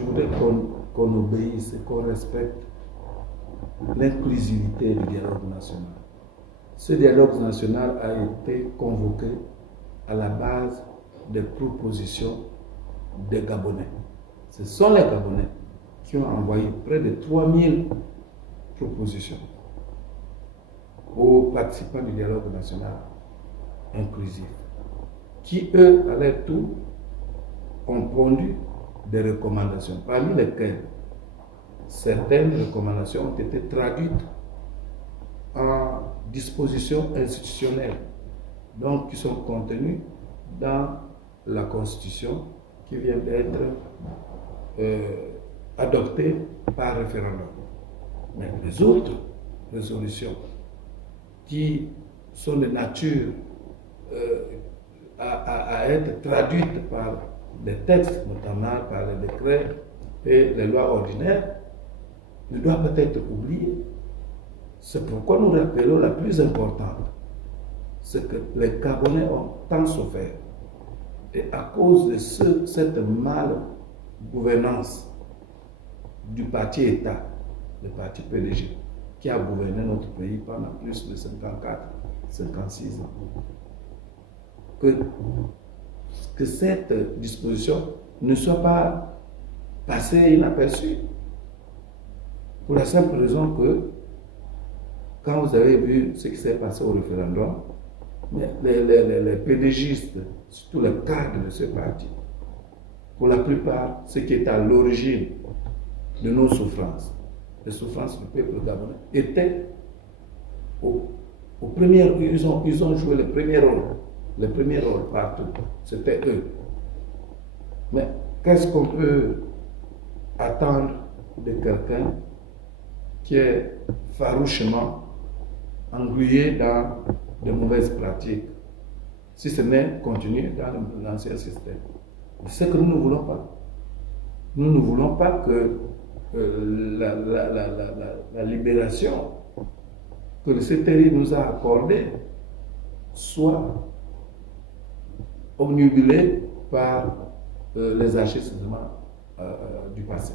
voudrais qu'on obéisse et qu'on respecte l'inclusivité du dialogue national. Ce dialogue national a été convoqué à la base des propositions des Gabonais. Ce sont les Gabonais qui ont envoyé près de 3000 propositions aux participants du dialogue national inclusif, qui eux, à leur tour, ont pondu des recommandations, parmi lesquelles certaines recommandations ont été traduites en dispositions institutionnelles, donc qui sont contenues dans la Constitution qui vient d'être adoptée par référendum. Mais les autres résolutions qui sont de nature à être traduites par des textes, notamment par les décrets et les lois ordinaires, ne doivent pas être oubliées. C'est pourquoi nous rappelons la plus importante, c'est que les Gabonais ont tant souffert. Et à cause de cette mal-gouvernance du parti État, le parti PDG, qui a gouverné notre pays pendant plus de 54-56 ans, que cette disposition ne soit pas passée inaperçue. Pour la simple raison que, quand vous avez vu ce qui s'est passé au référendum, les PDGistes, surtout les cadres de ce parti, pour la plupart, ce qui est à l'origine de nos souffrances, les souffrances du peuple gabonais, étaient au premier, ils ont joué le premier rôle partout. C'était eux. Mais qu'est-ce qu'on peut attendre de quelqu'un qui est farouchement englué dans de mauvaises pratiques, si ce n'est continuer dans l'ancien système? C'est ce que nous ne voulons pas. Nous ne voulons pas que la libération que le CTI nous a accordée soit obnubilée par les agissements du passé.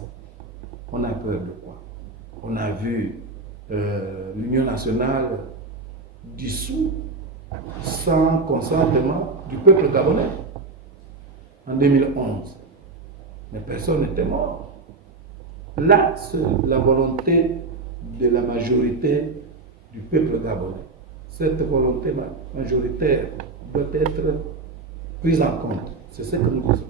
On a peur de quoi? On a vu l'Union nationale dissoute sans consentement du peuple gabonais en 2011. Mais personne n'était mort. Là, c'est la volonté de la majorité du peuple gabonais. Cette volonté majoritaire doit être prise en compte. C'est ce que nous disons.